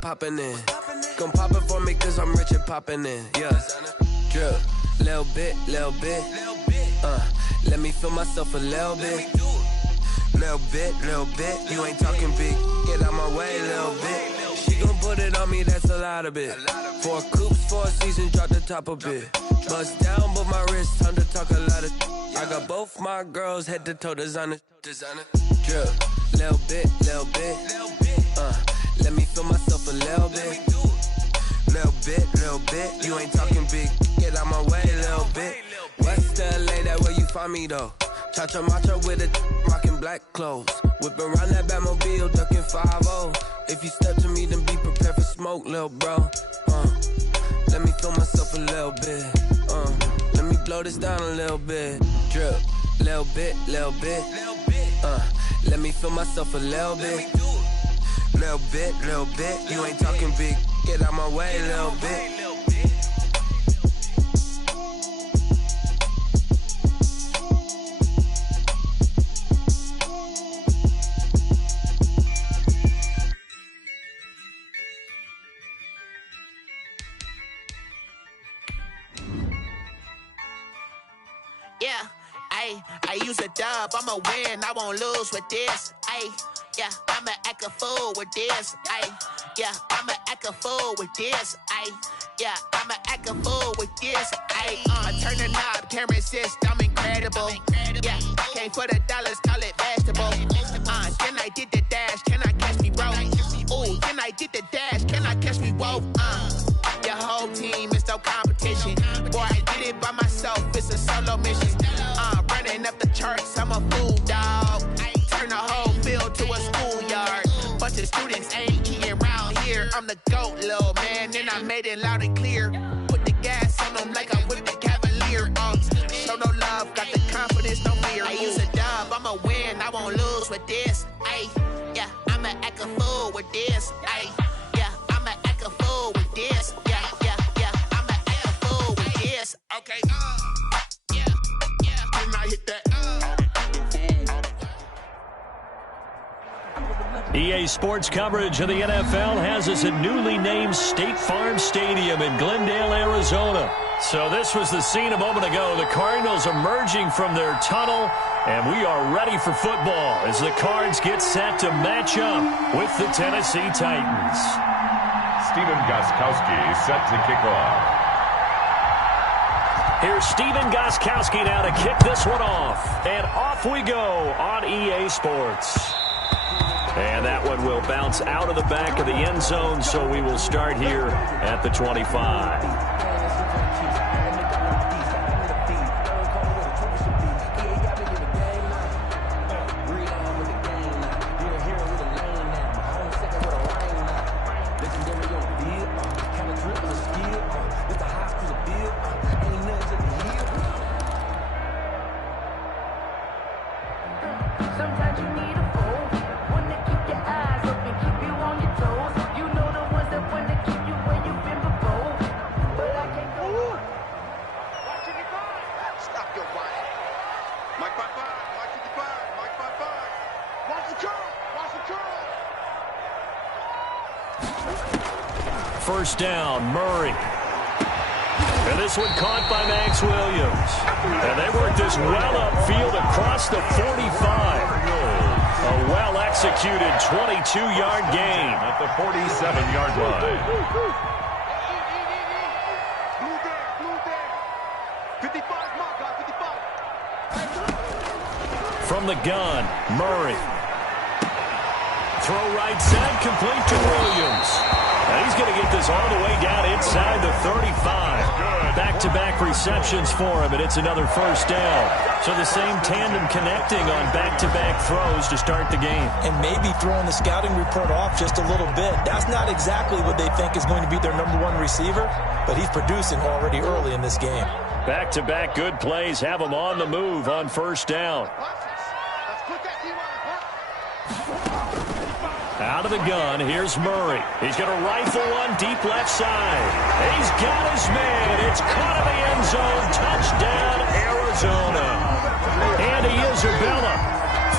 poppin' in. Gon' pop it for me cause I'm rich and poppin' in. Yeah. Drip. Little bit. Let me feel myself a little bit. Little bit. You ain't talking big. Get out my way, little bit. She gon' put it on me, that's a lot of it. 4 coops, 4 seasons, drop the top a bit. Bust down, but my wrist, time to talk a lot of. I got both my girls head to toe designer. Drip. Little bit. Let me feel myself a little bit. Little bit. You ain't talking big. Get out my way, little bit. West LA, that where you find me though. Cha-cha matcha with a rockin' black clothes. Whippin' around that Batmobile, duckin' 5-0. If you step to me, then be prepared for smoke, lil' bro. Let me feel myself a little bit. Let me blow this down a little bit. Drip, little bit. Let me feel myself a little bit. Little bit. You ain't talking big. Get out my way, little bit. Yeah, I use a dub, I'ma win, I won't lose with this. Yeah, I'ma act a fool with this. Yeah, I'ma act a fool with this. Yeah, I'ma act a fool with this. Turn the knob, can't resist, I'm incredible. Yeah, came for the dollars, call it vegetable. Then I did the dash, can I catch me, bro? Ooh, then I did the dash, can I catch me, whoa? Your whole team is no competition. Boy, I did it by myself, it's a solo mission. Running up the charts, I'm a fool, dog. Turn the whole field to a schoolyard. Bunch of students ain't eating around here. I'm the GOAT, little man, and I made it loud and clear. Put the gas on them like I'm with the Cavalier. Show no love, got the confidence, no fear. I use a dub, I'ma win, I won't lose with this. Yeah, I'ma act a fool with this. Yeah, I'ma act a fool with this. Yeah, I'ma act a fool with this. Okay, yeah, can I hit that? EA Sports coverage of the NFL has us at newly named State Farm Stadium in Glendale, Arizona. So this was the scene a moment ago. The Cardinals emerging from their tunnel, and we are ready for football as the Cards get set to match up with the Tennessee Titans. Stephen Gostkowski set to kick off. Here's Stephen Gostkowski now to kick this one off. And off we go on EA Sports. And that one will bounce out of the back of the end zone, so we will start here at the 25. First down, Murray. And this one caught by Max Williams. And they work this well upfield across the 45. A well-executed 22-yard gain at the 47-yard line. From the gun, Murray. Throw right side, complete to Williams. And he's going to get this all the way down inside the 35. Back-to-back receptions for him, and it's another first down. So the same tandem connecting on back-to-back throws to start the game. And maybe throwing the scouting report off just a little bit. That's not exactly what they think is going to be their number one receiver, but he's producing already early in this game. Back-to-back good plays have him on the move on first down. Out of the gun, here's Murray. He's going to rifle one deep left side. He's got his man. It's caught in the end zone. Touchdown, Arizona. Andy Isabella,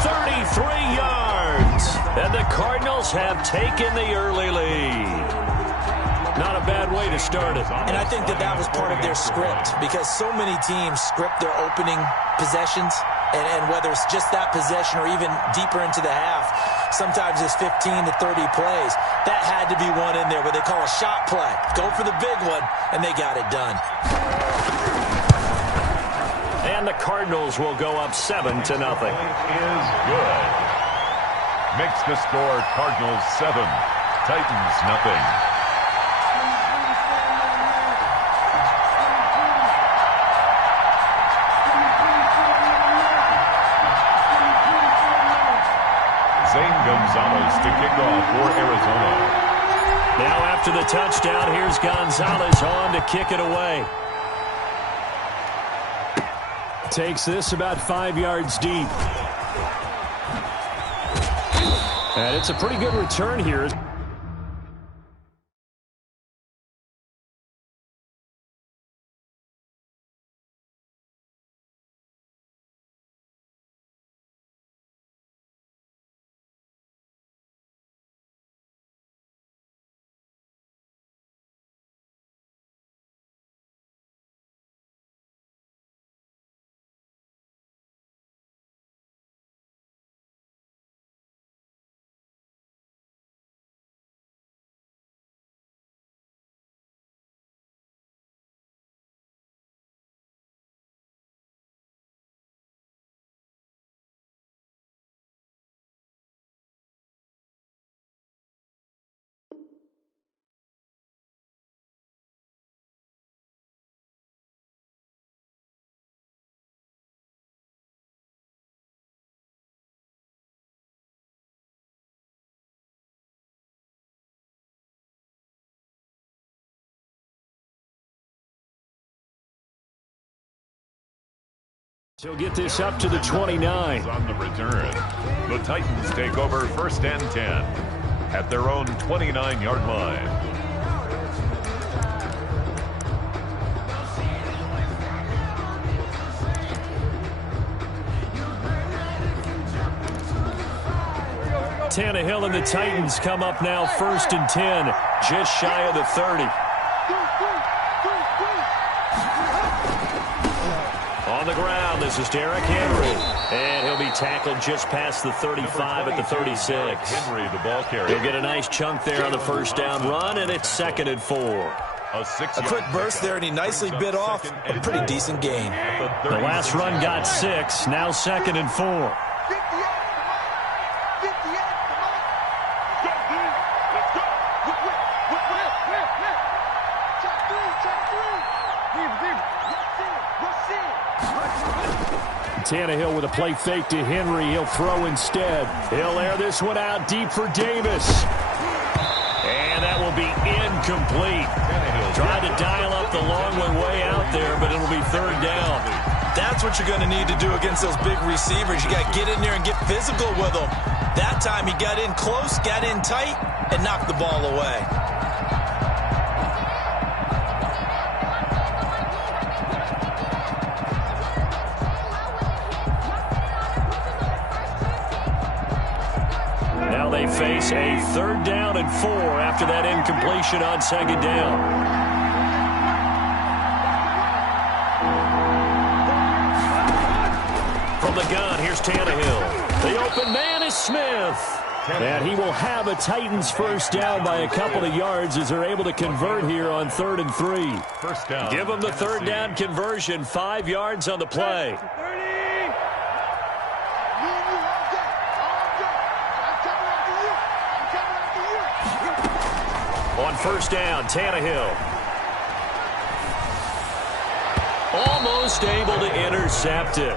33 yards. yards. And the Cardinals have taken the early lead. Not a bad way to start it. And I think that was part of their script, because so many teams script their opening possessions, and whether it's just that possession or even deeper into the half, sometimes it's 15 to 30 plays. That had to be one in there, what they call a shot play. Go for the big one, and they got it done. And the Cardinals will go up 7-0. Is good. Makes the score Cardinals 7, Titans nothing. Zane Gonzalez to kick off for Arizona. Now after the touchdown, here's Gonzalez on to kick it away. Takes this about 5 yards deep. And it's a pretty good return here. He'll get this up to the 29. On the return, the Titans take over 1st and 10 at their own 29-yard line. Tannehill and the Titans come up now 1st and 10, just shy of the 30. On the ground, this is Derrick Henry. And he'll be tackled just past the 35 at the 36. Henry, the ball carrier. He'll get a nice chunk there on the first down run, and it's 2nd and 4. A quick burst there, and he nicely bit off a pretty decent gain. The last run got 6, now 2nd and 4. Tannehill with a play fake to Henry. He'll throw instead. He'll air this one out deep for Davis. And that will be incomplete. Tried to dial up the long way out there, but it'll be 3rd down. That's what you're going to need to do against those big receivers. You got to get in there and get physical with them. That time he got in close, got in tight, and knocked the ball away. They face a 3rd down and 4 after that incompletion on 2nd down. From the gun, here's Tannehill. The open man is Smith. And he will have a Titans first down by a couple of yards as they're able to convert here on 3rd and 3. First down. Give them the 3rd down conversion, 5 yards on the play. On first down, Tannehill. Almost able to intercept it.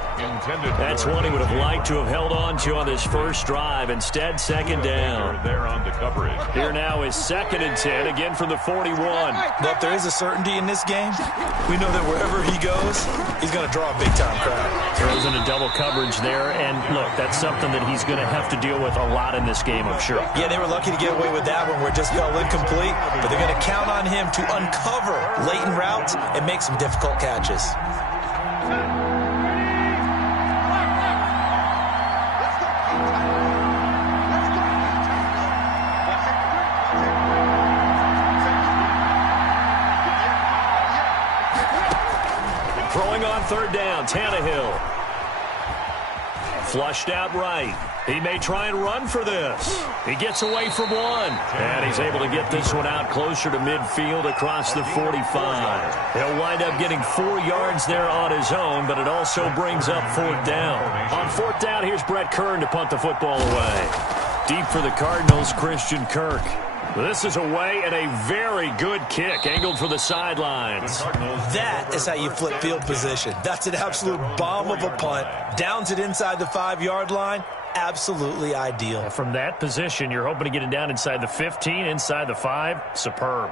That's one he would have liked to have held on to on this first drive. Instead, 2nd down. They're on the coverage. Here now is 2nd and 10, again from the 41. Look, there is a certainty in this game. We know that wherever he goes, he's going to draw a big-time crowd. Throws into double coverage there, and look, that's something that he's going to have to deal with a lot in this game, I'm sure. Yeah, they were lucky to get away with that one where it just fell incomplete, but they're going to count on him to uncover latent routes and make some difficult catches. on third down. Tannehill. Flushed out right. He may try and run for this. He gets away from one. And he's able to get this one out closer to midfield across the 45. He'll wind up getting 4 yards there on his own, but it also brings up fourth down. On fourth down, here's Brett Kern to punt the football away. Deep for the Cardinals, Christian Kirk. This is away and a very good kick, angled for the sidelines. That is how you flip field position. That's an absolute bomb of a punt. Downs it inside the 5-yard line. Absolutely ideal. From that position, you're hoping to get it down inside the 15, inside the 5. Superb.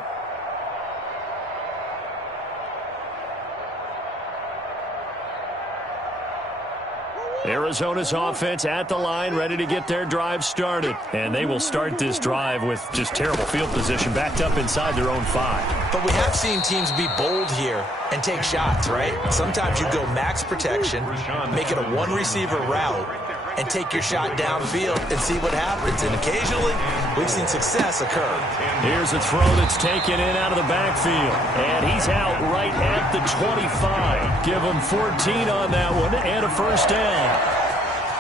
Arizona's offense at the line, ready to get their drive started. And they will start this drive with just terrible field position, backed up inside their own 5. But we have seen teams be bold here and take shots, right? Sometimes you go max protection, make it a one-receiver route, and take your shot downfield and see what happens. And occasionally, we've seen success occur. Here's a throw that's taken in out of the backfield. And he's out right at the 25. Give him 14 on that one and a first down.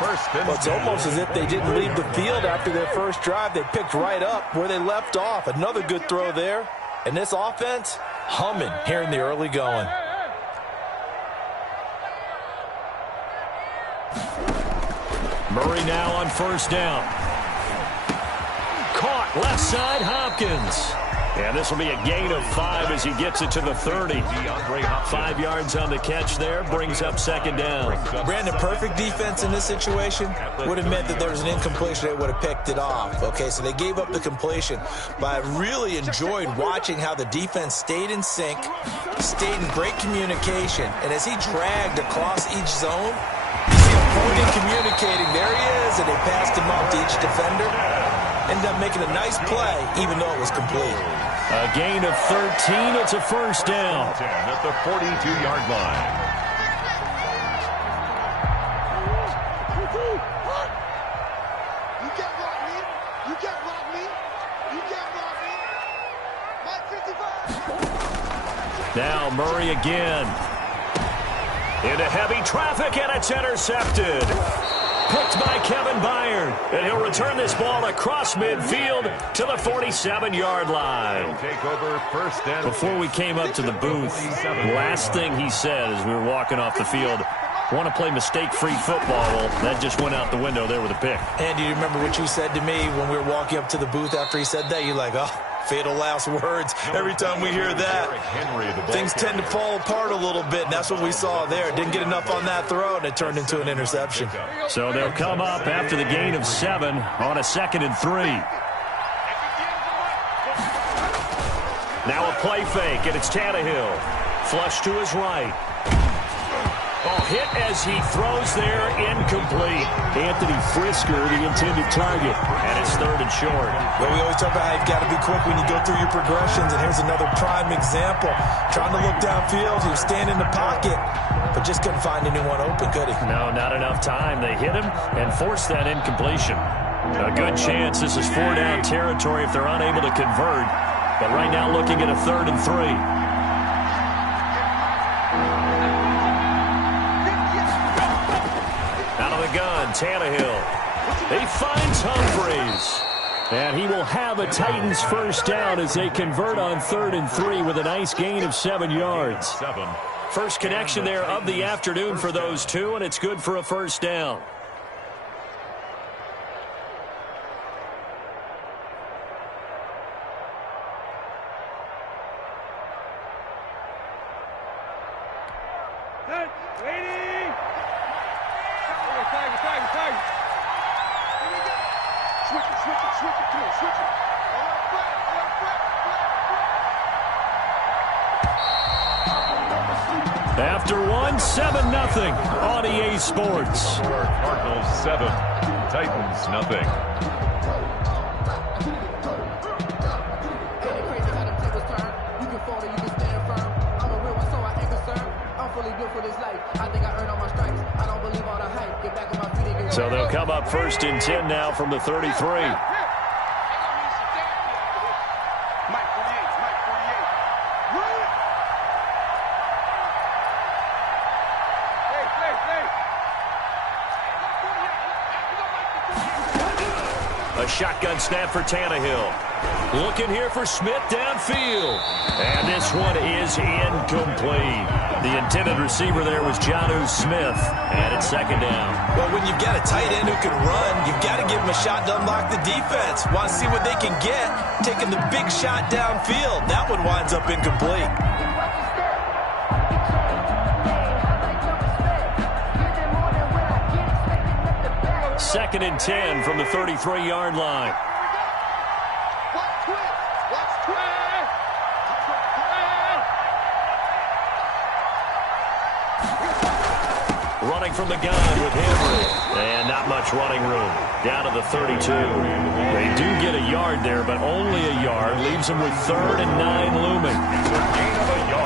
Well, it's almost as if they didn't leave the field after their first drive. They picked right up where they left off. Another good throw there. And this offense, humming here in the early going. Murray now on first down. Caught left side, Hopkins. And this will be a gain of 5 as he gets it to the 30. 5 yards on the catch there, brings up second down. Brandon, perfect defense in this situation would have meant that there was an incompletion. They would have picked it off. Okay, so they gave up the completion. But I really enjoyed watching how the defense stayed in sync, stayed in great communication. And as he dragged across each zone, you see him pointing, communicating. There he is, and they passed him off to each defender. Ended up making a nice play, even though it was complete. A gain of 13. It's a first down. At the 42-yard line. You can't block me. You can't block me. You can't block me. Mike 55. Now Murray again. Into heavy traffic, and it's intercepted. Picked by Kevin Byard. And he'll return this ball across midfield to the 47-yard line. Take over first and Before we came up to the booth, last thing he said as we were walking off the field, want to play mistake-free football. Well, that just went out the window there with a pick. Andy, you remember what you said to me when we were walking up to the booth after he said that? You're like, oh, fatal last words. Every time we hear that, things tend to fall apart a little bit, and that's what we saw there. Didn't get enough on that throw, and it turned into an interception. So they'll come up after the gain of 7 on a 2nd and 3. Now a play fake, and it's Tannehill. Flush to his right. Oh, hit as he throws there, incomplete. Anthony Frisker, the intended target, and it's 3rd and short. Well, we always talk about how you've got to be quick when you go through your progressions, and here's another prime example. Trying to look downfield, he was standing in the pocket, but just couldn't find anyone open, could he? No, not enough time. They hit him and forced that incompletion. A good chance this is 4-down territory if they're unable to convert, but right now looking at a 3rd and 3. Gun, Tannehill. He finds Humphreys. And he will have a Titans first down as they convert on 3rd and 3 with a nice gain of 7 yards. First connection there of the afternoon for those two, and it's good for a first down. After one, 7-0 on EA Sports. Cardinals 7, Titans nothing. So they'll come up 1st and 10 now from the 33. A shotgun snap for Tannehill. Looking here for Smith downfield. And this one is incomplete. The intended receiver there was Jonnu Smith. And it's second down. Well, when you've got a tight end who can run, you've got to give him a shot to unlock the defense. Want to see what they can get. Taking the big shot downfield. That one winds up incomplete. Second and 10 from the 33-yard line. Running from the gun with Henry. And not much running room. Down to the 32. They do get a yard there, but only a yard. Leaves them with 3rd and 9 looming.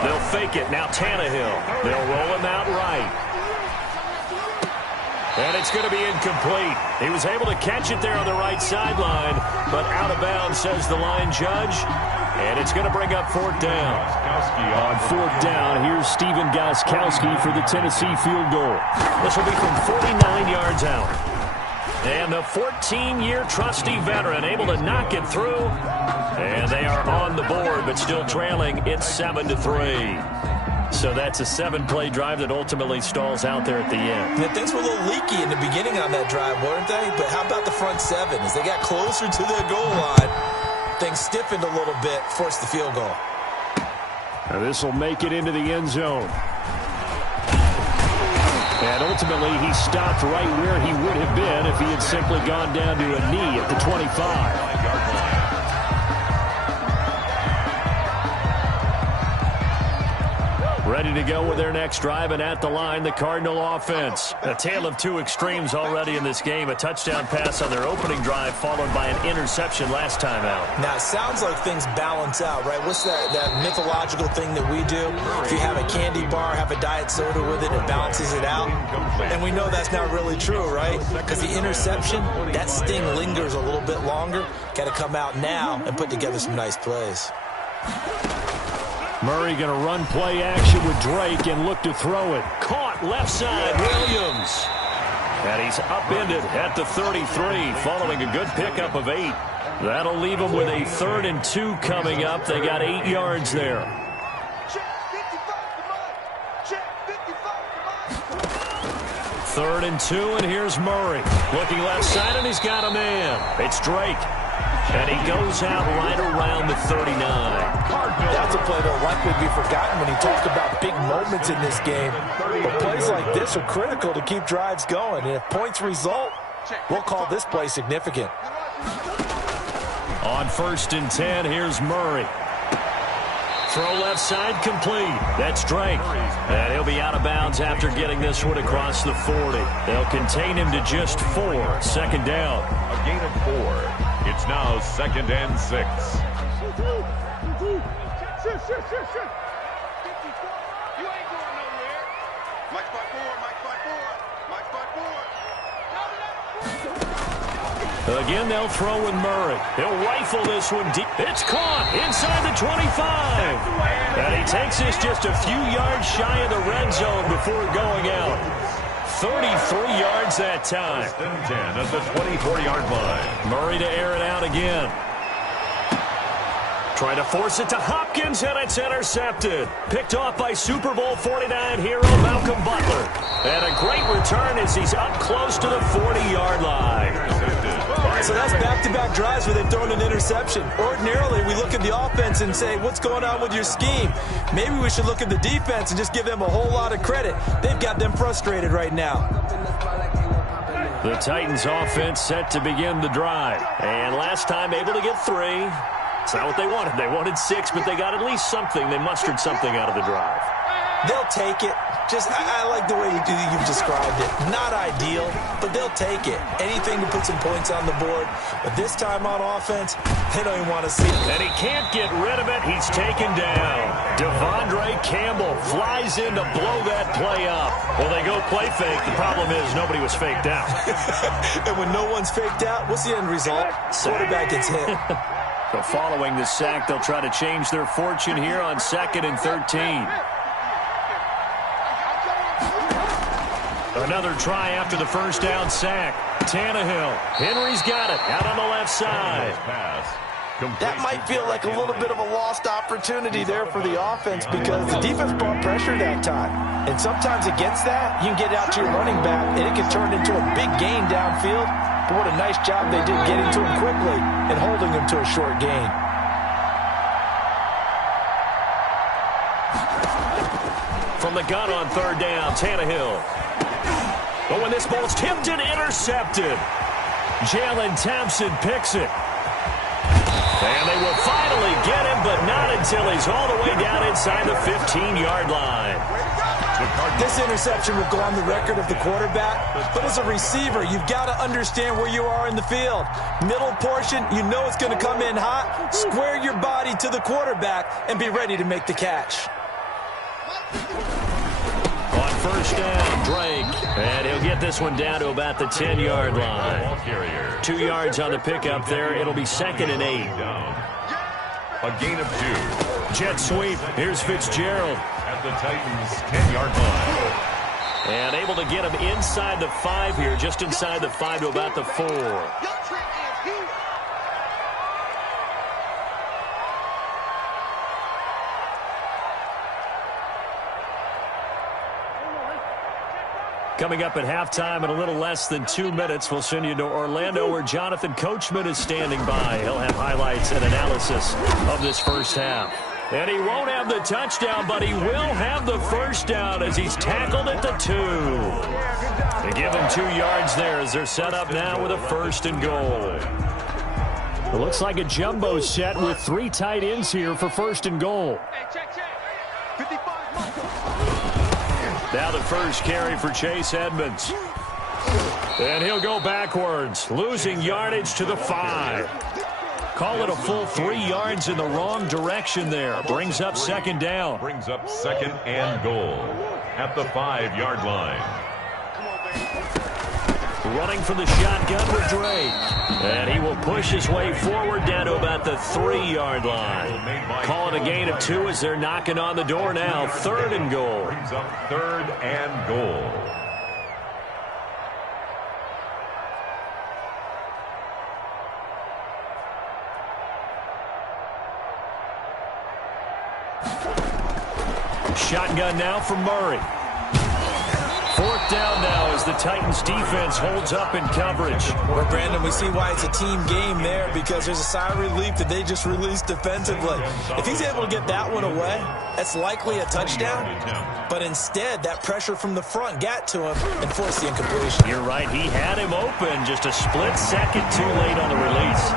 They'll fake it. Now Tannehill. They'll roll him out right. And it's going to be incomplete. He was able to catch it there on the right sideline, but out of bounds, says the line judge. And it's going to bring up 4th down. On 4th down, here's Stephen Gostkowski for the Tennessee field goal. This will be from 49 yards out. And the 14-year trusty veteran able to knock it through. And they are on the board, but still trailing. It's 7-3. So that's a 7-play drive that ultimately stalls out there at the end. Yeah, things were a little leaky in the beginning on that drive, weren't they? But how about the front 7? As they got closer to their goal line, things stiffened a little bit, forced the field goal. Now this will make it into the end zone. And ultimately, he stopped right where he would have been if he had simply gone down to a knee at the 25. Ready to go with their next drive, and at the line, the Cardinal offense. A tale of two extremes already in this game. A touchdown pass on their opening drive, followed by an interception last time out. Now, it sounds like things balance out, right? What's that mythological thing that we do? If you have a candy bar, have a diet soda with it, it balances it out. And we know that's not really true, right? Because the interception, that sting lingers a little bit longer. Got to come out now and put together some nice plays. Murray going to run play action with Drake and look to throw it. Caught left side, Williams. And he's upended at the 33 following a good pickup of 8. That'll leave them with a 3rd and 2 coming up. They got 8 yards there. 3rd and 2, and here's Murray. Looking left side, and he's got a man. It's Drake. And he goes out right around the 39. That's a play that'll likely be forgotten when you talk about big moments in this game. But plays like this are critical to keep drives going. And if points result, we'll call this play significant. On 1st and 10, here's Murray. Throw left side complete. That's Drake. And he'll be out of bounds after getting this one across the 40. They'll contain him to just 4. 2nd down. A gain of 4. It's now 2nd and 6. You ain't going nowhere. Mike spot forward, Mike spot forward, Mike spot forward. Again, they'll throw with Murray. He'll rifle this one deep. It's caught inside the 25. And he takes this just a few yards shy of the red zone before going out. 33 yards that time. 10 at the 24-yard line. Murray to air it out again. Trying to force it to Hopkins, and it's intercepted. Picked off by Super Bowl 49 hero Malcolm Butler. And a great return as he's up close to the 40-yard line. So that's back-to-back drives where they've thrown an interception. Ordinarily, we look at the offense and say, what's going on with your scheme? Maybe we should look at the defense and just give them a whole lot of credit. They've got them frustrated right now. The Titans offense set to begin the drive. And last time able to get 3. It's not what they wanted. They wanted 6, but they got at least something. They mustered something out of the drive. They'll take it. I like the way you've described it. Not ideal, but they'll take it. Anything to put some points on the board. But this time on offense, they don't even want to see it. And he can't get rid of it. He's taken down. Devondre Campbell flies in to blow that play up. Well, they go play fake. The problem is nobody was faked out. And when no one's faked out, what's the end result? Quarterback gets hit. So following the sack, they'll try to change their fortune here on 2nd and 13. Another try after the first down sack. Tannehill. Henry's got it out on the left side. That might feel like a little bit of a lost opportunity there for the offense because the defense brought pressure that time. And sometimes against that, you can get out to your running back, and it can turn into a big gain downfield. But what a nice job they did getting to him quickly and holding him to a short gain. From the gun on third down, Tannehill. But when this ball's tipped and intercepted, Jalen Thompson picks it. And they will finally get him, but not until he's all the way down inside the 15-yard line. This interception will go on the record of the quarterback, but as a receiver, you've got to understand where you are in the field. Middle portion, you know it's going to come in hot. Square your body to the quarterback and be ready to make the catch. On first down, Drake. And he'll get this one down to about the 10-yard line. 2 yards on the pickup there. It'll be 2nd and 8. A gain of 2. Jet sweep. Here's Fitzgerald. At the Titans' 10-yard line. And able to get him inside the 5 here, just inside the 5 to about the 4. Coming up at halftime in a little less than 2 minutes, we'll send you to Orlando where Jonathan Coachman is standing by. He'll have highlights and analysis of this first half. And he won't have the touchdown, but he will have the first down as he's tackled at the 2. They give him 2 yards there as they're set up now with a 1st and goal. It looks like a jumbo set with 3 tight ends here for 1st and goal. Now the first carry for Chase Edmonds. And he'll go backwards, losing yardage to the 5. Call it a full 3 yards in the wrong direction there. Brings up 2nd down. Brings up 2nd and goal at the 5-yard line. Running from the shotgun with Drake. And he will push his way forward down to about the 3-yard line. Call it a gain of 2 as they're knocking on the door now. 3rd and goal. Brings up 3rd and goal. Shotgun now for Murray. 4th down now as the Titans defense holds up in coverage. Well, Brandon, we see why it's a team game there because there's a sigh of relief that they just released defensively. If he's able to get that one away, that's likely a touchdown. But instead, that pressure from the front got to him and forced the incompletion. You're right. He had him open. Just a split second too late on the release.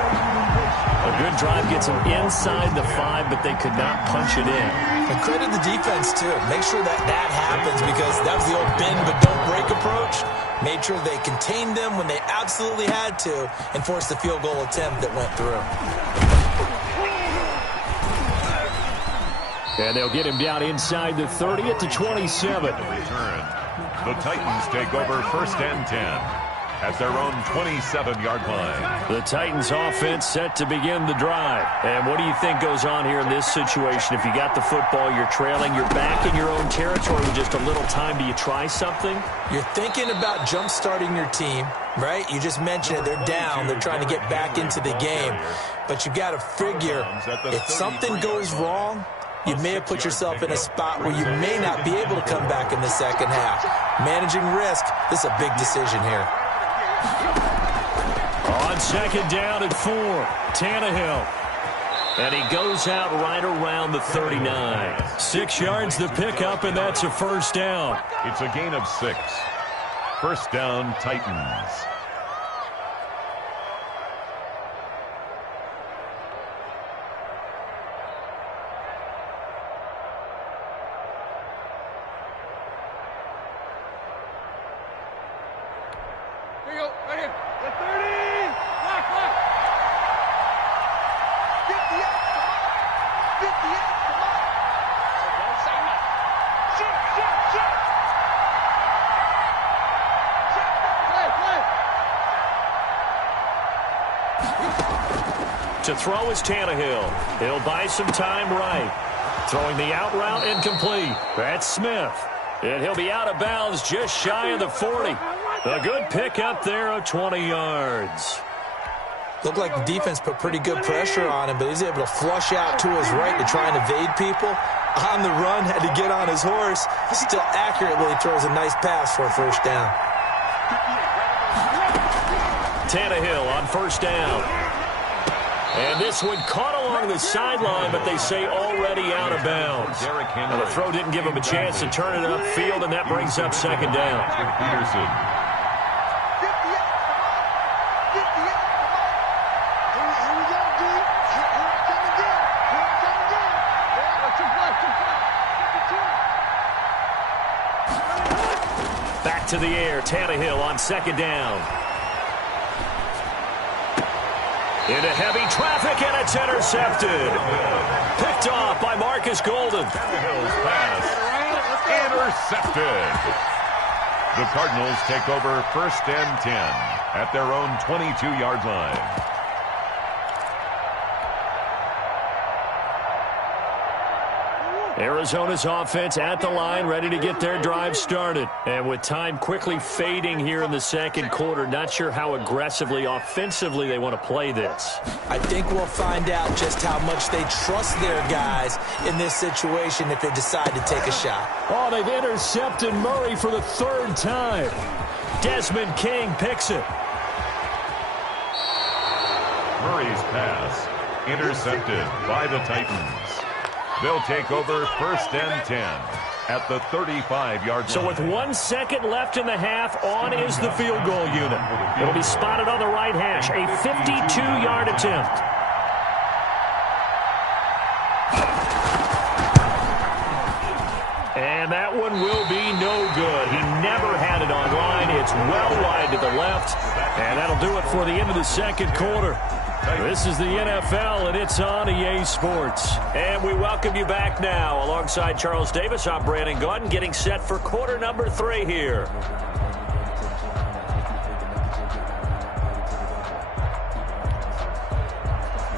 A good drive gets him inside the 5, but they could not punch it in. And credit the defense, too. Make sure that that happens because that was the old bend but don't break approach. Made sure they contained them when they absolutely had to and forced the field goal attempt that went through. And they'll get him down inside the 30 at the 27. Return. The Titans take over 1st and 10. At their own 27-yard line. The Titans offense set to begin the drive. And what do you think goes on here in this situation? If you got the football, you're trailing, you're back in your own territory with just a little time. Do you try something? You're thinking about jump-starting your team, right? You just mentioned it. They're down. They're trying to get back into the game. But you got to figure if something goes wrong, you may have put yourself in a spot where you may not be able to come back in the second half. Managing risk, this is a big decision here. On 2nd down and 4, Tannehill. And he goes out right around the 39. 6 yards the pickup, and that's a 1st down. It's a gain of 6. 1st down, Titans. To throw is Tannehill. He'll buy some time right. Throwing the out route incomplete. That's Smith. And he'll be out of bounds just shy of the 40. A good pickup there of 20 yards. Looked like the defense put pretty good pressure on him, but he's able to flush out to his right to try and evade people. On the run, had to get on his horse. Still accurately throws a nice pass for a first down. Tannehill on first down. And this one caught along the sideline, but they say already out of bounds. Now the throw didn't give him a chance to turn it upfield, and that brings up second down. Peterson. Back to the air, Tannehill on second down. Into heavy traffic, and it's intercepted. Picked off by Marcus Golden. Tannehill's pass intercepted. The Cardinals take over first and 10 at their own 22-yard line. Arizona's offense at the line, ready to get their drive started. And with time quickly fading here in the second quarter, not sure how aggressively, offensively they want to play this. I think we'll find out just how much they trust their guys in this situation if they decide to take a shot. Oh, they've intercepted Murray for the third time. Desmond King picks it. Murray's pass intercepted by the Titans. They'll take over first and 10 at the 35-yard line. So with 1 second left in the half, on is the field goal unit. It'll be spotted on the right hash, a 52-yard attempt. And that one will be no good. He never had it on line. It's well wide to the left. And that'll do it for the end of the second quarter. This is the NFL, and it's on EA Sports. And we welcome you back now. Alongside Charles Davis, I'm Brandon Gaudin, getting set for quarter number 3 here.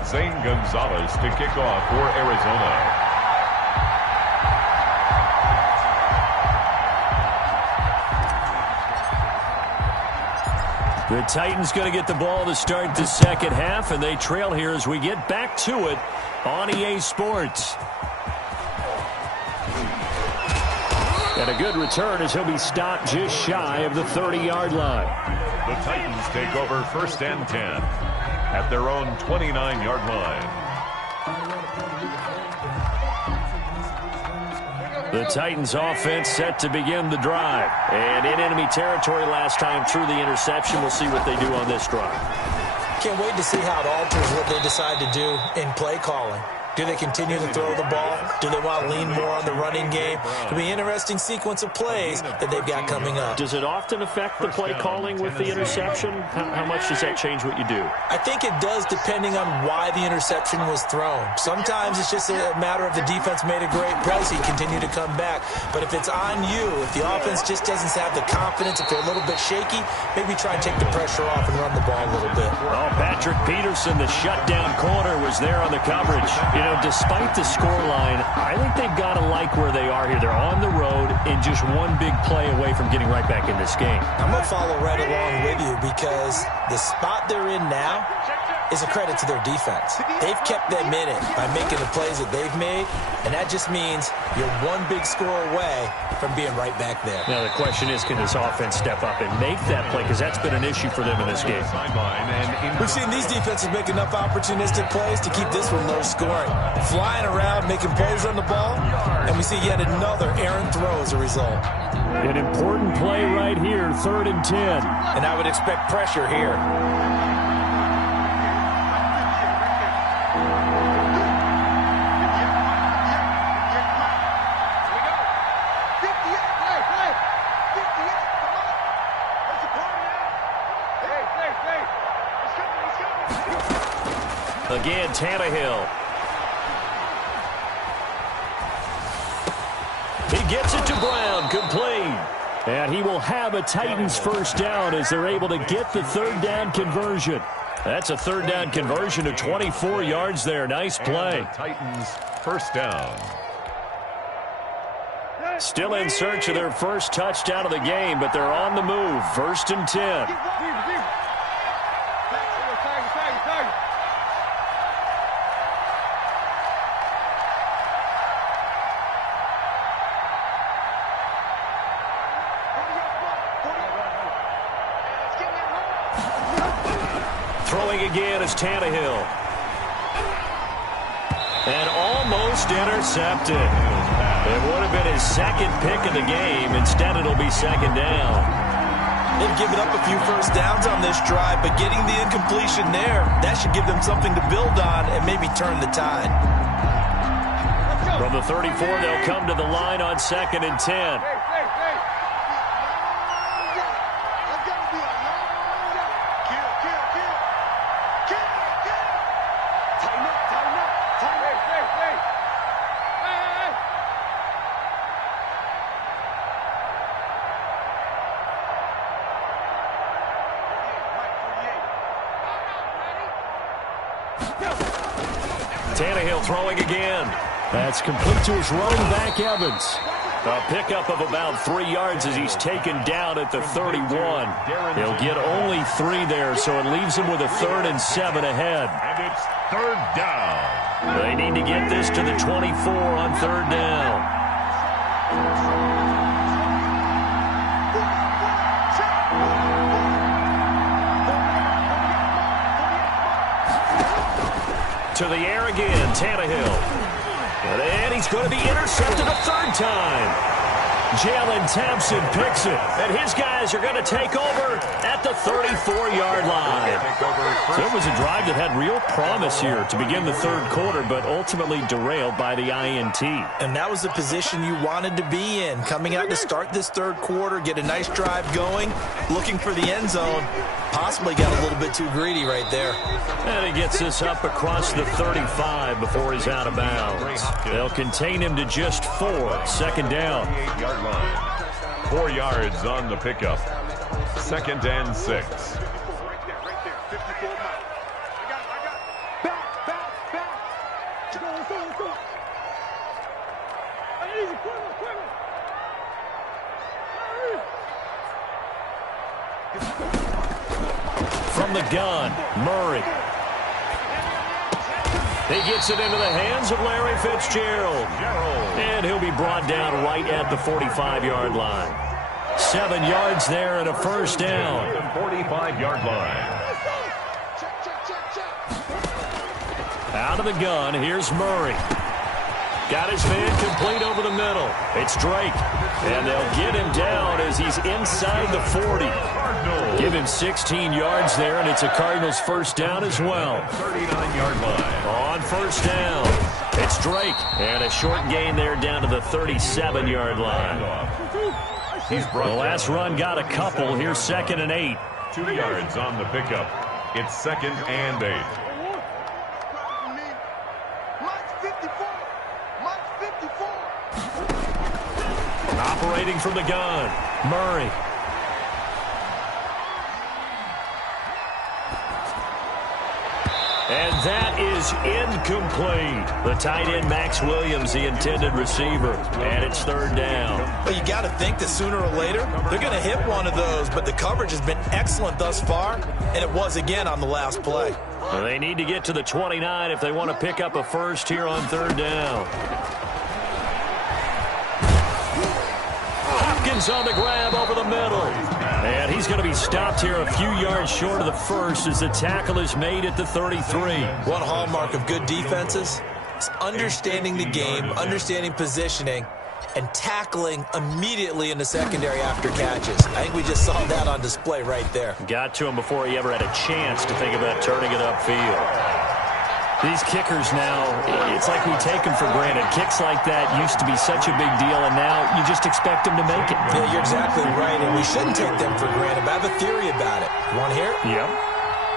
Zane Gonzalez to kick off for Arizona. The Titans going to get the ball to start the second half, and they trail here as we get back to it on EA Sports. And a good return as he'll be stopped just shy of the 30-yard line. The Titans take over first and 10 at their own 29-yard line. The Titans offense set to begin the drive. And in enemy territory last time through the interception. We'll see what they do on this drive. Can't wait to see how it alters what they decide to do in play calling. Do they continue to throw the ball? Do they want to lean more on the running game? It'll be an interesting sequence of plays that they've got coming up. Does it often affect the play calling with the interception? How much does that change what you do? I think it does, depending on why the interception was thrown. Sometimes it's just a matter of the defense made a great play, so you continue to come back. But if it's on you, if the offense just doesn't have the confidence, if they're a little bit shaky, maybe try and take the pressure off and run the ball a little bit. Well, Patrick Peterson, the shutdown corner, was there on the coverage. You know, despite the scoreline, I think they've got to like where they are here. They're on the road and just one big play away from getting right back in this game. I'm going to follow right along with you because the spot they're in now is a credit to their defense. They've kept them in it by making the plays that they've made, and that just means you're one big score away from being right back there. Now, the question is, can this offense step up and make that play? Because that's been an issue for them in this game. We've seen these defenses make enough opportunistic plays to keep this one low scoring. Flying around, making plays on the ball, and we see yet another errant throw as a result. An important play right here, 3rd and 10. And I would expect pressure here. Again, Tannehill. He gets it to Brown, complete. And he will have a Titans first down as they're able to get the 3rd down conversion. That's a 3rd down conversion of 24 yards there. Nice play. And the Titans first down. Still in search of their first touchdown of the game, but they're on the move. 1st and 10. Throwing again is Tannehill. And almost intercepted. It would have been his second pick of the game. Instead, it'll be 2nd down. They've given up a few first downs on this drive, but getting the incompletion there, that should give them something to build on and maybe turn the tide. From the 34, they'll come to the line on 2nd and 10. Tannehill throwing again. That's complete to his running back, Evans. A pickup of about 3 yards as he's taken down at the 31. He'll get only 3 there, so it leaves him with a 3rd and 7 ahead. And it's 3rd down. They need to get this to the 24 on 3rd down. To the air again, Tannehill. And he's going to be intercepted a 3rd time. Jalen Thompson picks it, and his guys are going to take over at the 34-yard line. So it was a drive that had real promise here to begin the 3rd quarter, but ultimately derailed by the INT. And that was the position you wanted to be in, coming out to start this 3rd quarter, get a nice drive going, looking for the end zone. Possibly got a little bit too greedy right there. And he gets this up across the 35 before he's out of bounds. They'll contain him to just 4. 2nd down. 8-yard line. 4 yards on the pickup. 2nd and 6. From the gun, Murray. He gets it into the hands of Larry Fitzgerald. And he'll be brought down right at the 45-yard line. 7 yards there and a 1st down. 45-yard line. Out of the gun, here's Murray. Got his man complete over the middle. It's Drake. And they'll get him down as he's inside the 40. Give him 16 yards there, and it's a Cardinals 1st down as well. 39-yard line. On 1st down, it's Drake. And a short gain there down to the 37-yard line. The last run got a couple. Here's 2nd and 8. 2 yards on the pickup. It's 2nd and 8. Operating from the gun, Murray. And that is incomplete. The tight end, Max Williams, the intended receiver. And it's 3rd down. But you got to think that sooner or later, they're going to hit one of those. But the coverage has been excellent thus far, and it was again on the last play. Well, they need to get to the 29 if they want to pick up a 1st here on 3rd down. Hopkins on the grab over the middle. And he's going to be stopped here a few yards short of the 1st as the tackle is made at the 33. One hallmark of good defenses is understanding the game, understanding positioning, and tackling immediately in the secondary after catches. I think we just saw that on display right there. Got to him before he ever had a chance to think about turning it upfield. These kickers now, it's like we take them for granted. Kicks like that used to be such a big deal, and now you just expect them to make it. Yeah, you're exactly right, and we shouldn't take them for granted. But I have a theory about it. You want to hear it? Yep.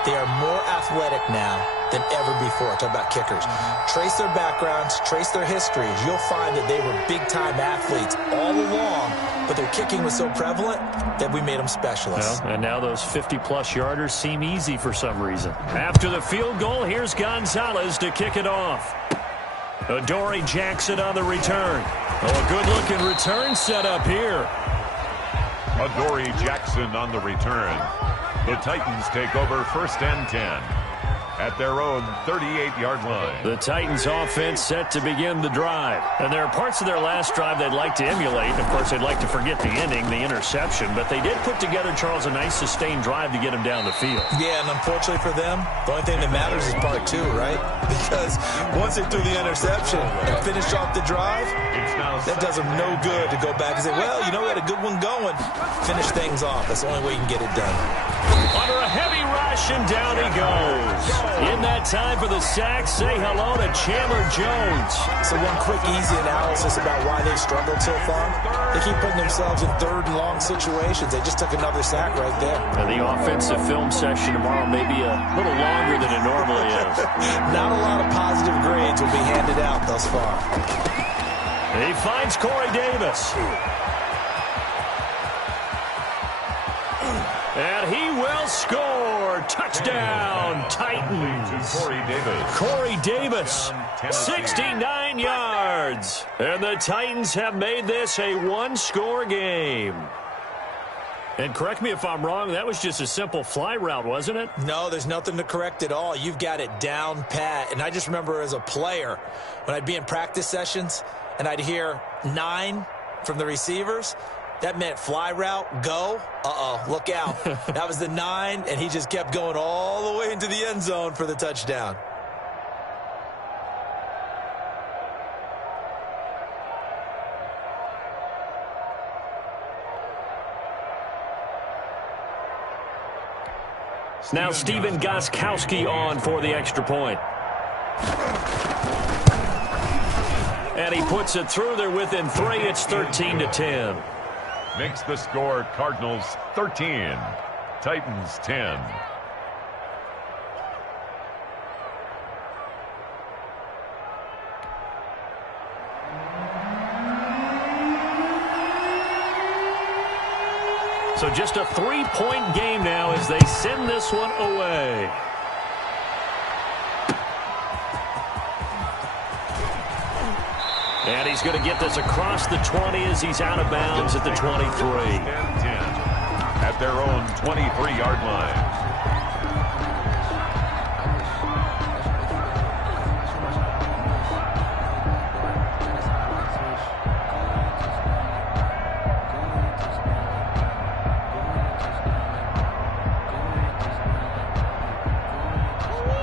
They are more athletic now than ever before. Talk about kickers. Trace their backgrounds, trace their histories. You'll find that they were big-time athletes all along, but their kicking was so prevalent that we made them specialists. Well, and now those 50-plus yarders seem easy for some reason. After the field goal, here's Gonzalez to kick it off. Adoree Jackson on the return. Oh, a good-looking return set up here. Adoree Jackson on the return. The Titans take over 1st and 10 at their own 38-yard line. The Titans offense set to begin the drive. And there are parts of their last drive they'd like to emulate. Of course, they'd like to forget the ending, the interception. But they did put together, Charles, a nice sustained drive to get them down the field. Yeah, and unfortunately for them, the only thing that matters is part 2, right? Because once they threw the interception and finished off the drive, that does them no good to go back and say, well, you know, we had a good one going. Finish things off. That's the only way you can get it done. Under a heavy rush, and down he goes. In that time for the sack, say hello to Chandler Jones. So one quick, easy analysis about why they've struggled so far. They keep putting themselves in 3rd and long situations. They just took another sack right there. And the offensive film session tomorrow may be a little longer than it normally is. Not a lot of positive grades will be handed out thus far. He finds Corey Davis. And he will score. Touchdown, Titans. Corey Davis, 69 yards. And the Titans have made this a one-score game. And correct me if I'm wrong, that was just a simple fly route, wasn't it? No, there's nothing to correct at all. You've got it down pat. And I just remember as a player, when I'd be in practice sessions and I'd hear 9 from the receivers, that meant fly route, go. Uh-oh, look out. That was the 9, and he just kept going all the way into the end zone for the touchdown. Now Stephen Gostkowski on for the extra point. And he puts it through. They're within 3. It's 13-10. Makes the score Cardinals 13, Titans 10. So just a 3-point game now as they send this one away. And he's going to get this across the 20 as he's out of bounds at the 23. At their own 23-yard line.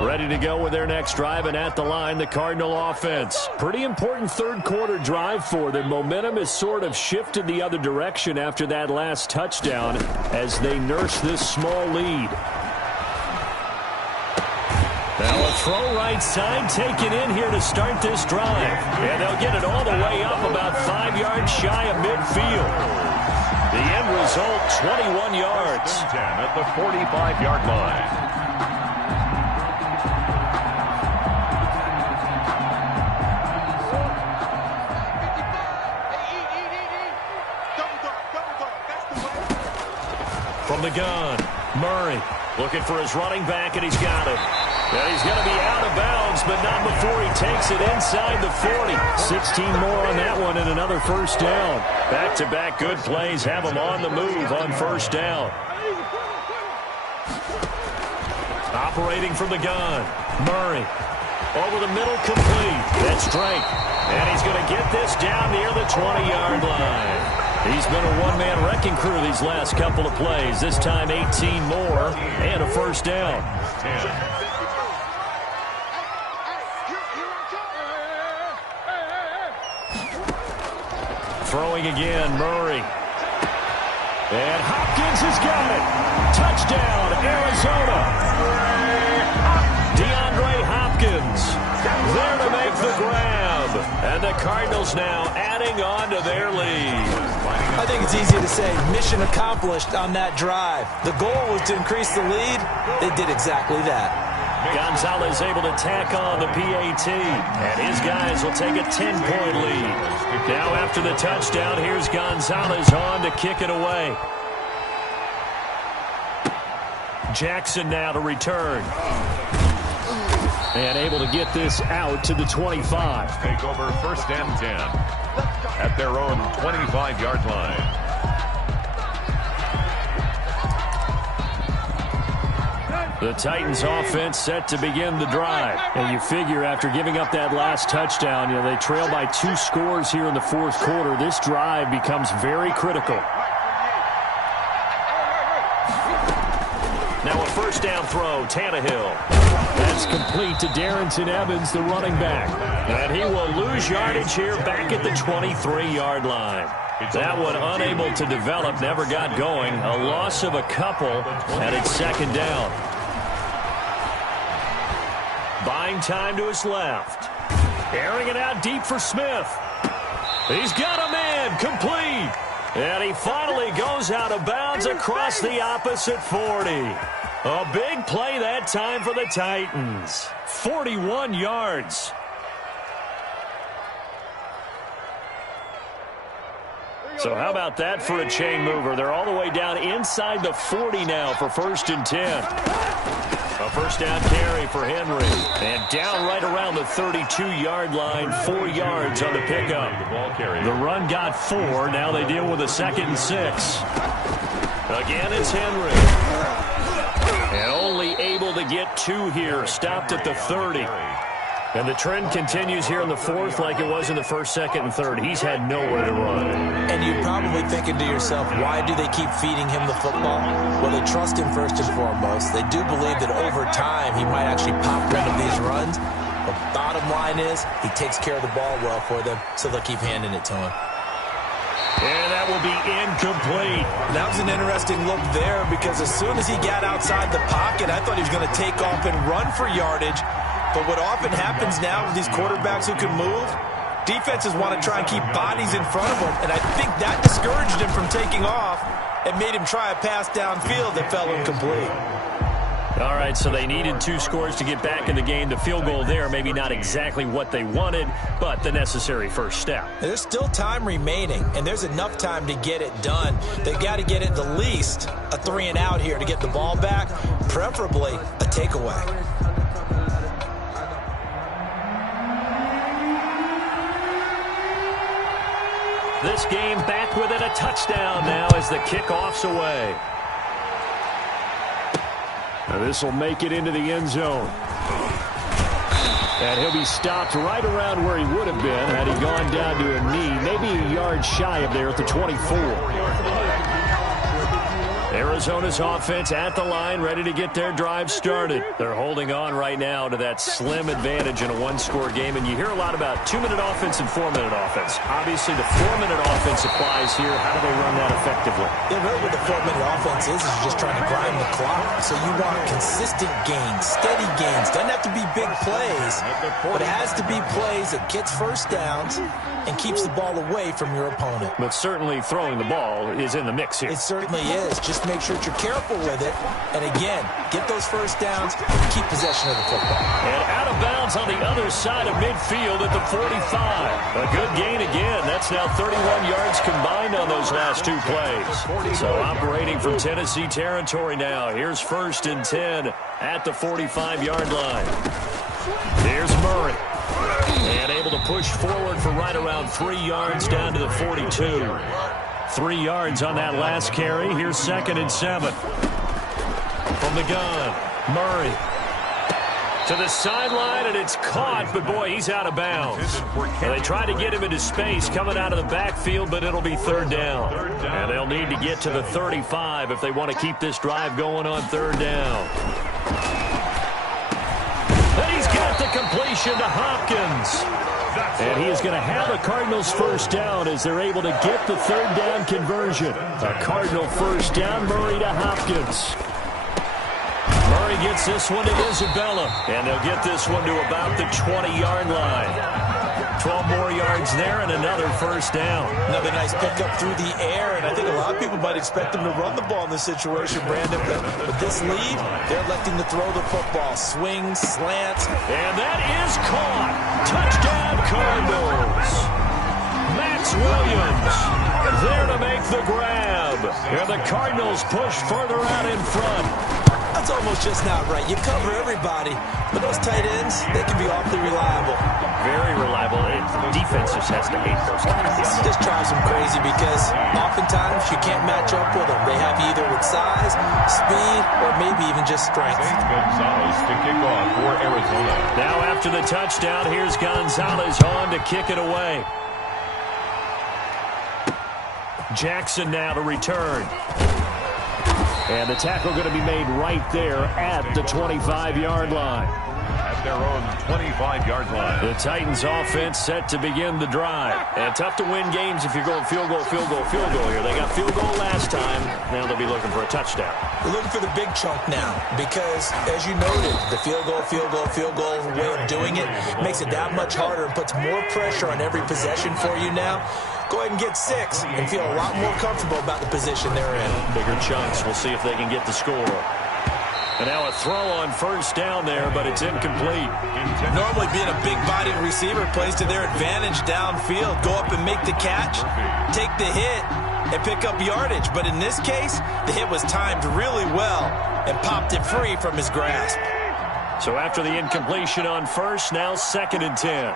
Ready to go with their next drive, and at the line, the Cardinal offense. Pretty important third-quarter drive for them. Momentum has sort of shifted the other direction after that last touchdown as they nurse this small lead. Now a throw right side taken in here to start this drive. And they'll get it all the way up about 5 yards shy of midfield. The end result, 21 yards. 10 at the 45-yard line. From the gun, Murray looking for his running back, and he's got it. And he's going to be out of bounds, but not before he takes it inside the 40. 16 more on that one and another first down. Back-to-back good plays have him on the move on first down. Operating from the gun, Murray. Over the middle, complete. That's Drake. And he's going to get this down near the 20-yard line. He's been a one-man wrecking crew these last couple of plays. This time 18 more and a first down. Throwing again, Murray. And Hopkins has got it. Touchdown, Arizona. DeAndre Hopkins there to make the grab. And the Cardinals now adding on to their lead. I think it's easy to say mission accomplished on that drive. The goal was to increase the lead. They did exactly that. Gonzalez able to tack on the PAT, and his guys will take a 10-point lead. Now after the touchdown, here's Gonzalez on to kick it away. Jackson now to return. And able to get this out to the 25. Take over 1st and 10 at their own 25-yard line. The Titans offense set to begin the drive. And you figure after giving up that last touchdown, they trail by 2 scores here in the 4th quarter. This drive becomes very critical. Now a 1st down throw, Tannehill. That's complete to Darrington Evans, the running back. And he will lose yardage here back at the 23-yard line. That one unable to develop, never got going. A loss of a couple, and it's 2nd down. Buying time to his left. Airing it out deep for Smith. He's got a man, complete. And he finally goes out of bounds across the opposite 40. A big play that time for the Titans. 41 yards. So how about that for a chain mover? They're all the way down inside the 40 now for 1st and 10. A 1st down carry for Henry. And down right around the 32-yard line, 4 yards on the pickup. The run got 4. Now they deal with a 2nd and 6. Again, it's Henry. And only able to get 2 here. Stopped at the 30. And the trend continues here in the 4th like it was in the 1st, 2nd, and 3rd. He's had nowhere to run. And you're probably thinking to yourself, why do they keep feeding him the football? Well, they trust him first and foremost. They do believe that over time he might actually pop one of these runs. But bottom line is he takes care of the ball well for them, so they'll keep handing it to him. And that will be incomplete. That was an interesting look there because as soon as he got outside the pocket, I thought he was going to take off and run for yardage. But what often happens now with these quarterbacks who can move, defenses want to try and keep bodies in front of them, and I think that discouraged him from taking off and made him try a pass downfield that fell incomplete. All right, so they needed 2 scores to get back in the game. The field goal there, maybe not exactly what they wanted, but the necessary first step. There's still time remaining, and there's enough time to get it done. They've got to get at the least a 3 and out here to get the ball back, preferably a takeaway. This game back within a touchdown now as the kickoff's away. Now this will make it into the end zone. And he'll be stopped right around where he would have been had he gone down to a knee, maybe a yard shy of there at the 24. Arizona's offense at the line, ready to get their drive started. They're holding on right now to that slim advantage in a 1-score game, and you hear a lot about 2-minute offense and 4-minute offense. Obviously, the 4-minute offense applies here. How do they run that effectively? Yeah, really what the 4-minute offense is you're just trying to grind the clock. So you want consistent gains, steady gains. Doesn't have to be big plays, but it has to be plays that gets first downs and keeps the ball away from your opponent. But certainly throwing the ball is in the mix here. It certainly is. Just make sure that you're careful with it. And again, get those first downs, keep possession of the football. And out of bounds on the other side of midfield at the 45. A good gain again. That's now 31 yards combined on those last 2 plays. So operating from Tennessee territory now. Here's 1st and 10 at the 45-yard line. Here's Murray. And able to push forward for right around 3 yards down to the 42. 3 yards on that last carry. Here's 2nd and 7. From the gun, Murray. To the sideline, and it's caught, but boy, he's out of bounds. And they try to get him into space coming out of the backfield, but it'll be 3rd down. And they'll need to get to the 35 if they want to keep this drive going on 3rd down. He's got the completion to Hopkins. And he is going to have a Cardinals first down as they're able to get the 3rd down conversion. A Cardinal first down, Murray to Hopkins. Murray gets this one to Isabella. And they'll get this one to about the 20-yard line. 12 more yards there and another first down. Another nice pickup through the air, and I think a lot of people might expect them to run the ball in this situation, Brandon. But with this lead, they're electing to throw the football. Swings, slants. And that is caught. Touchdown, Cardinals. Max Williams there to make the grab. And the Cardinals push further out in front. That's almost just not right. You cover everybody, but those tight ends, they can be awfully reliable. Very reliable. The defense just has to hate those guys. It just drives them crazy because oftentimes you can't match up with them. They have you either with size, speed, or maybe even just strength. Gonzalez to kick off for Arizona. Now after the touchdown, here's Gonzalez on to kick it away. Jackson now to return. And the tackle going to be made right there at the 25-yard line. At their own 25-yard line. The Titans offense set to begin the drive. And tough to win games if you're going field goal, field goal, field goal here. They got field goal last time. Now they'll be looking for a touchdown. They're looking for the big chunk now because, as you noted, the field goal, field goal, field goal way of doing it makes it that much harder and puts more pressure on every possession for you now. Go ahead and get 6 and feel a lot more comfortable about the position they're in. Bigger chunks. We'll see if they can get the score. And now a throw on first down there, but it's incomplete. Normally being a big-bodied receiver plays to their advantage downfield. Go up and make the catch, take the hit, and pick up yardage. But in this case, the hit was timed really well and popped it free from his grasp. So after the incompletion on first, now 2nd and 10.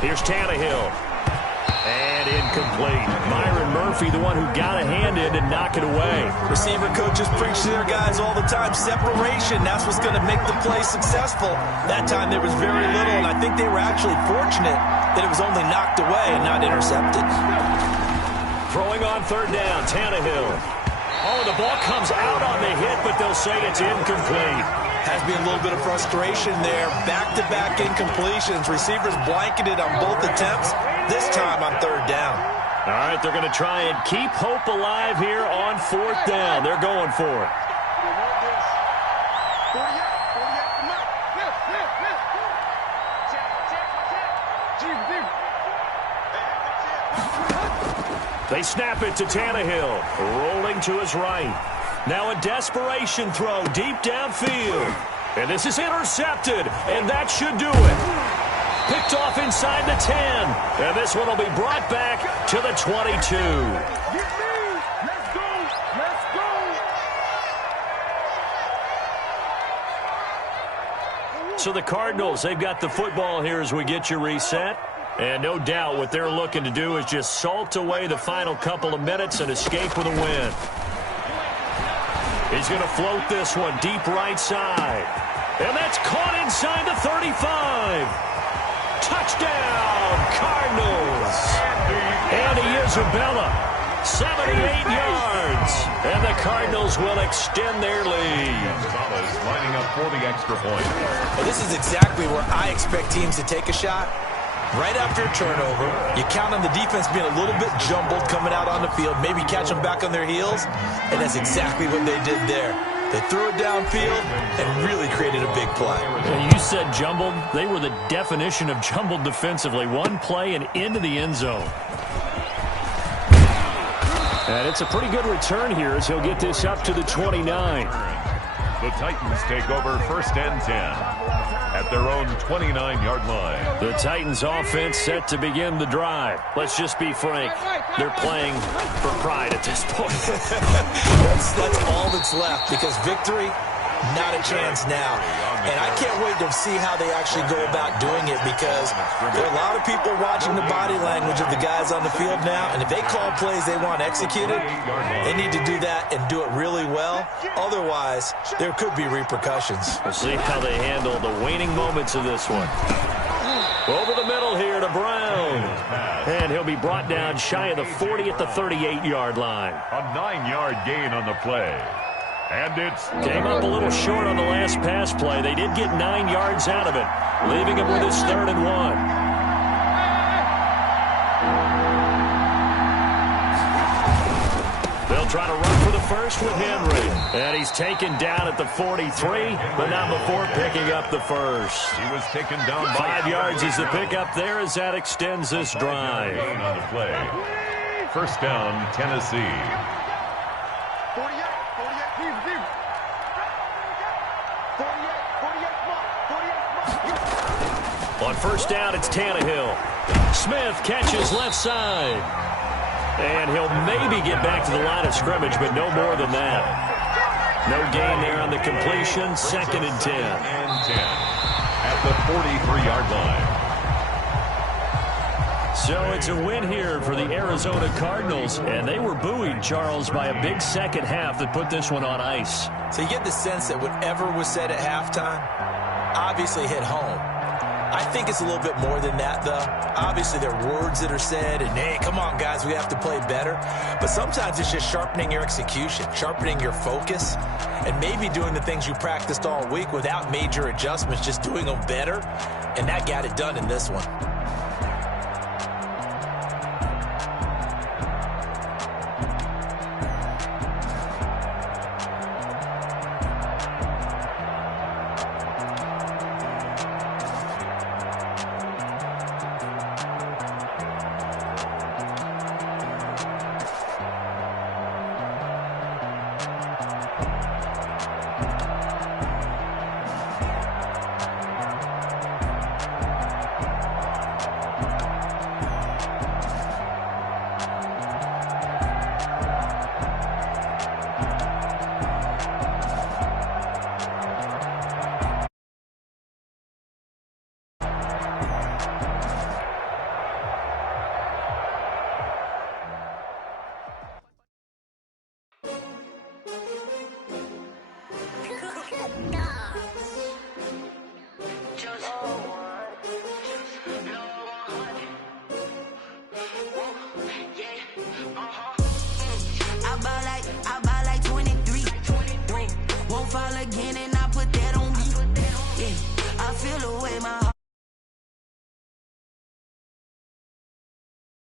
Here's Tannehill. And incomplete. Myron Murphy, the one who got a hand in and knock it away. Receiver coaches preach to their guys all the time. Separation, that's what's going to make the play successful. That time there was very little, and I think they were actually fortunate that it was only knocked away and not intercepted. Throwing on 3rd down, Tannehill. Oh, the ball comes out on the hit, but they'll say it's incomplete. Has been a little bit of frustration there. Back-to-back incompletions. Receivers blanketed on both attempts, this time on 3rd down. All right, they're going to try and keep hope alive here on 4th down. They're going for it. They snap it to Tannehill, rolling to his right. Now a desperation throw deep downfield. And this is intercepted, and that should do it. Picked off inside the 10. And this one will be brought back to the 22. So the Cardinals, they've got the football here as we get you reset. And no doubt what they're looking to do is just salt away the final couple of minutes and escape with a win. He's going to float this one deep right side. And that's caught inside the 35. Touchdown, Cardinals. Andy Isabella, 78 yards. And the Cardinals will extend their lead. Gonzalez lining up for the extra point. Well, this is exactly where I expect teams to take a shot. Right after a turnover, you count on the defense being a little bit jumbled coming out on the field, maybe catch them back on their heels, and that's exactly what they did there. They threw it downfield and really created a big play. You said jumbled. They were the definition of jumbled defensively. One play and into the end zone. And it's a pretty good return here as he'll get this up to the 29. The Titans take over 1st and 10 at their own 29-yard line. The Titans offense set to begin the drive. Let's just be frank. They're playing for pride at this point. That's all that's left because victory, not a chance now. And I can't wait to see how they actually go about doing it because there are a lot of people watching the body language of the guys on the field now. And if they call plays they want executed, they need to do that and do it really well. Otherwise, there could be repercussions. We'll see how they handle the waning moments of this one. Over the middle here to Brown. And he'll be brought down shy of the 40 at the 38-yard line. A 9-yard gain on the play. And it's came up a little short on the last pass play. They did get 9 yards out of it, leaving him with his 3rd and 1. They'll try to run for the first with Henry. And he's taken down at the 43, but not before picking up the first. He was taken down by 5 yards is the pickup there as that extends this drive. On the play. 1st down, Tennessee. On first down, it's Tannehill. Smith catches left side. And he'll maybe get back to the line of scrimmage, but no more than that. No gain there on the completion. 2nd and 10. And 10 at the 43-yard line. So it's a win here for the Arizona Cardinals, and they were buoyed, Charles, by a big second half that put this one on ice. So you get the sense that whatever was said at halftime obviously hit home. I think it's a little bit more than that, though. Obviously, there are words that are said, and, hey, come on, guys, we have to play better. But sometimes it's just sharpening your execution, sharpening your focus, and maybe doing the things you practiced all week without major adjustments, just doing them better. And that got it done in this one.